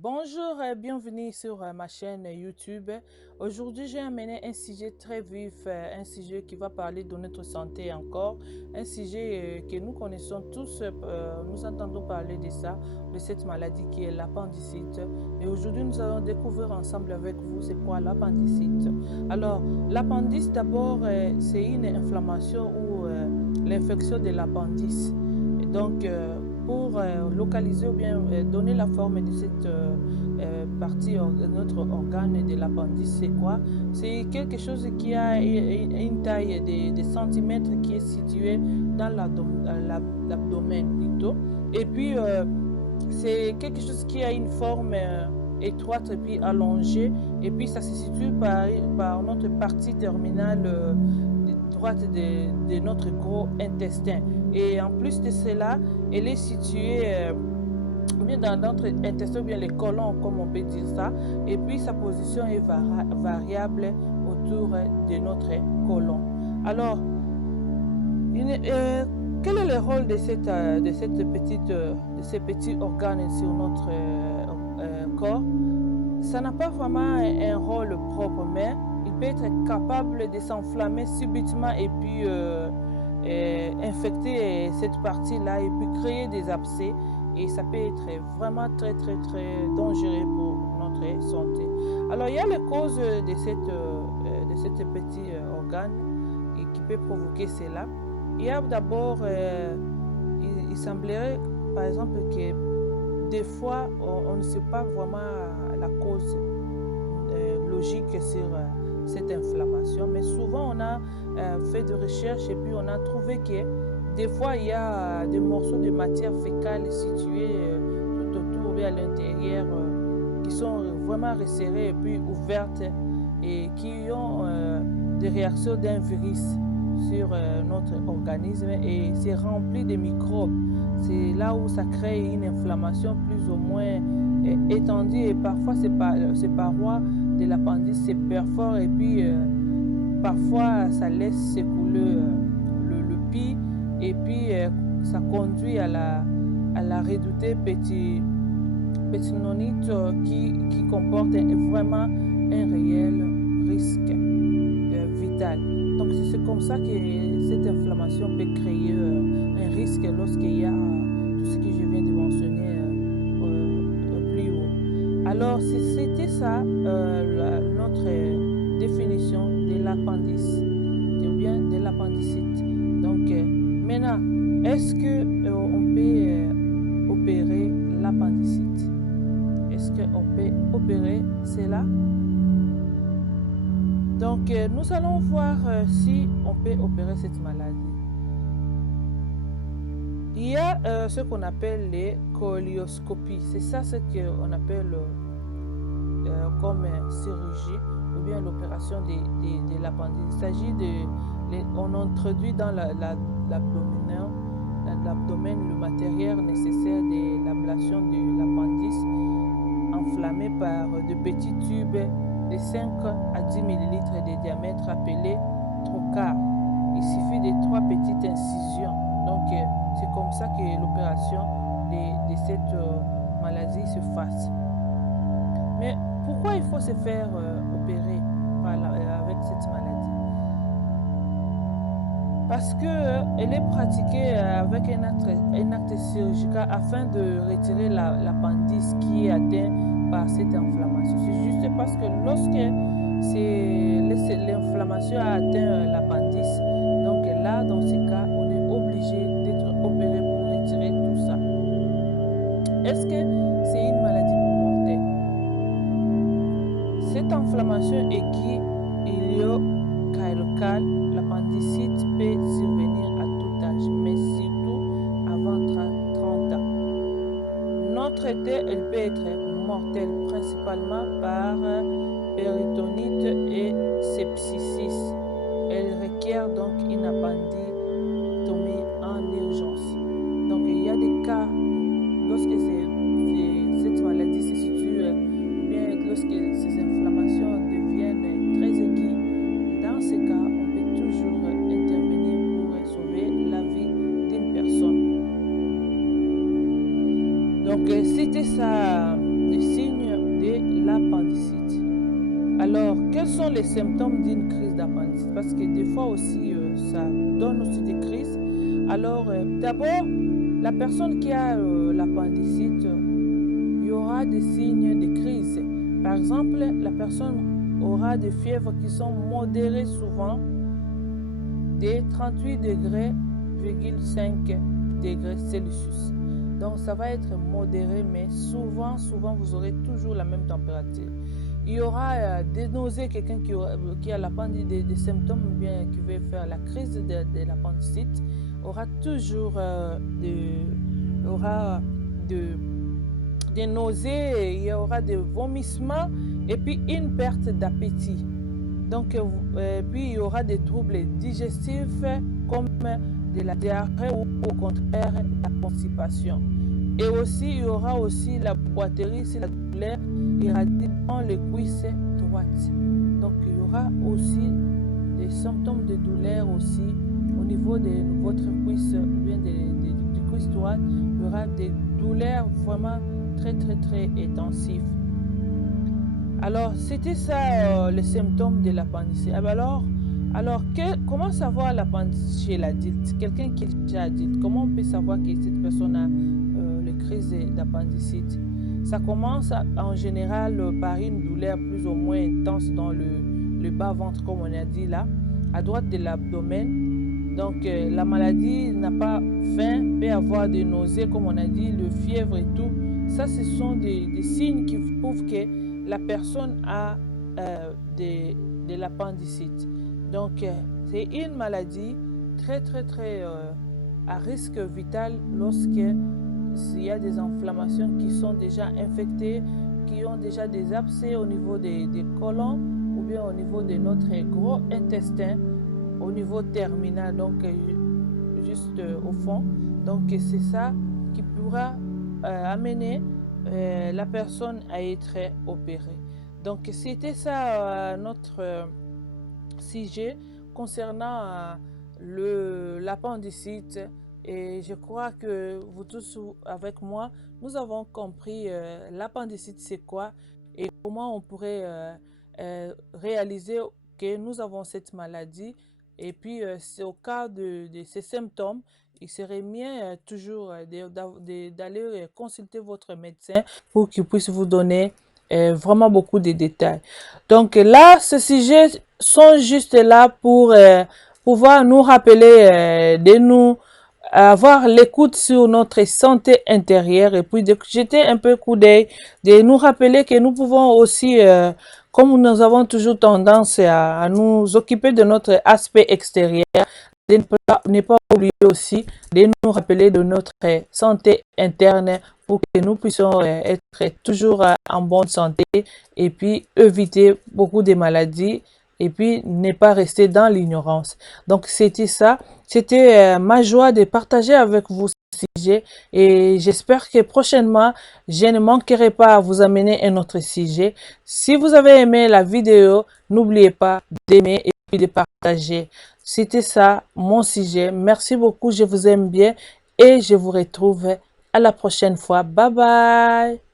Bonjour et bienvenue sur ma chaîne YouTube. Aujourd'hui, j'ai amené un sujet très vif, un sujet qui va parler de notre santé encore, un sujet que nous connaissons tous, nous entendons parler de ça, de cette maladie qui est l'appendicite. Et aujourd'hui, nous allons découvrir ensemble avec vous c'est quoi l'appendicite. Alors, l'appendice d'abord, c'est une inflammation ou l'infection de l'appendice. Donc, pour localiser ou bien donner la forme de cette partie de notre organe de l'appendice, c'est quoi? C'est quelque chose qui a une taille de centimètres qui est situé dans l'abdomen plutôt. Et puis, c'est quelque chose qui a une forme étroite et puis allongée. Et puis, ça se situe par notre partie terminale droite de notre gros intestin. Et en plus de cela, elle est située bien dans notre intestin, ou bien les côlons, comme on peut dire ça. Et puis sa position est variable autour de notre côlon. Alors, quel est le rôle de ces petits organes sur notre corps? Ça n'a pas vraiment un rôle propre, mais il peut être capable de s'enflammer subitement et puis infecter cette partie-là et puis créer des abcès. Et ça peut être vraiment très dangereux pour notre santé. Alors, il y a les causes de cette petit organe et qui peut provoquer cela. Il y a d'abord, il semblerait par exemple que des fois, on ne sait pas vraiment la cause logique sur cette inflammation, mais souvent on a fait des recherches et puis on a trouvé que des fois il y a des morceaux de matière fécale situés tout autour et à l'intérieur qui sont vraiment resserrés et puis ouvertes et qui ont des réactions d'un virus sur notre organisme et c'est rempli de microbes. C'est là où ça crée une inflammation plus ou moins étendue et parfois ces parois de l'appendice se perforent et puis parfois ça laisse s'écouler le pis et puis ça conduit à la redoutée pétignonite qui comporte vraiment un réel risque vital. Donc c'est comme ça que cette inflammation peut créer un risque lorsqu'il y a tout ce que je viens de mentionner plus haut. Alors c'était ça notre définition de l'appendice, ou bien de l'appendicite. Donc maintenant, est-ce que on peut opérer l'appendicite? Est-ce qu'on peut opérer cela? Donc, nous allons voir si on peut opérer cette maladie. Il y a ce qu'on appelle les colioscopies. C'est ça ce qu'on appelle comme chirurgie ou bien l'opération de l'appendice. Il s'agit on introduit dans l'abdomen le matériel nécessaire de l'ablation de l'appendice enflammé par de petits tubes de 5 à 10 ml de diamètre appelés trocars. Il suffit de 3 petites incisions. Donc, c'est comme ça que l'opération de cette maladie se fasse. Mais pourquoi il faut se faire opérer avec cette maladie? Parce qu'elle est pratiquée avec un acte chirurgical afin de retirer l'appendice qui est atteint par cette inflammation. C'est juste parce que lorsque l'inflammation a atteint l'appendice, donc là, dans ce cas, on est obligé d'être opéré pour retirer tout ça. Est-ce que c'est une maladie mortelle? Cette inflammation aiguë ilio-chirurgicale, l'appendicite peut survenir à tout âge, mais surtout avant 30 ans. Non traitée, elle peut être mortelle, principalement par péritonite et sepsis. Elle requiert donc une appendicectomie en urgence. Donc il y a des cas lorsque cette maladie se situe, ou bien lorsque ces inflammations deviennent très aiguës, dans ce cas, on peut toujours intervenir pour sauver la vie d'une personne. Donc, c'était ça, les signes quels sont les symptômes d'une crise d'appendicite? Parce que des fois aussi, ça donne aussi des crises. Alors, d'abord, la personne qui a l'appendicite, il y aura des signes de crise. Par exemple, la personne aura des fièvres qui sont modérées souvent, des 38 degrés, 5 degrés Celsius. Donc, ça va être modéré, mais souvent, vous aurez toujours la même température. Il y aura des nausées, quelqu'un qui a l'appendicite, des symptômes bien qui veut faire la crise de l'appendicite, aura toujours des nausées, il y aura des vomissements et puis une perte d'appétit. Donc, puis il y aura des troubles digestifs comme de la diarrhée ou au contraire la constipation. Et aussi, il y aura aussi la boiterie, c'est la douleur irradiée dans les cuisses droites. Donc, il y aura aussi des symptômes de douleur aussi au niveau de votre cuisse ou bien du cuisse droite. Il y aura des douleurs vraiment très intensives. Alors, c'était ça les symptômes de l'appendicite. Alors comment savoir l'appendicite chez l'adulte? Quelqu'un qui est déjà adulte, comment on peut savoir que cette personne a les crises d'appendicite? Ça commence en général par une douleur plus ou moins intense dans le bas-ventre, comme on a dit là, à droite de l'abdomen. Donc, la maladie n'a pas fin, peut avoir des nausées, comme on a dit, le fièvre et tout. Ça, ce sont des signes qui prouvent que la personne a de l'appendicite. Donc, c'est une maladie très à risque vital lorsqu'il y a des inflammations qui sont déjà infectées, qui ont déjà des abcès au niveau des côlons ou bien au niveau de notre gros intestin, au niveau terminal, donc juste au fond. Donc, c'est ça qui pourra amener la personne à être opérée. Donc, c'était ça notre sujet concernant l'appendicite. Et je crois que vous tous avec moi, nous avons compris l'appendicite c'est quoi et comment on pourrait réaliser que nous avons cette maladie. Et puis, c'est au cas de ces symptômes, il serait bien toujours d'aller consulter votre médecin pour qu'il puisse vous donner vraiment beaucoup de détails. Donc là, ces sujets sont juste là pour pouvoir nous rappeler de nous avoir l'écoute sur notre santé intérieure et puis de jeter un peu coup d'œil, de nous rappeler que nous pouvons aussi, comme nous avons toujours tendance à nous occuper de notre aspect extérieur, de ne pas oublier aussi de nous rappeler de notre santé interne pour que nous puissions être toujours en bonne santé et puis éviter beaucoup de maladies et puis ne pas rester dans l'ignorance. Donc, c'était ça. C'était ma joie de partager avec vous ce sujet et j'espère que prochainement, je ne manquerai pas à vous amener un autre sujet. Si vous avez aimé la vidéo, n'oubliez pas d'aimer et puis de partager. C'était ça, mon sujet. Merci beaucoup, je vous aime bien et je vous retrouve à la prochaine fois. Bye bye!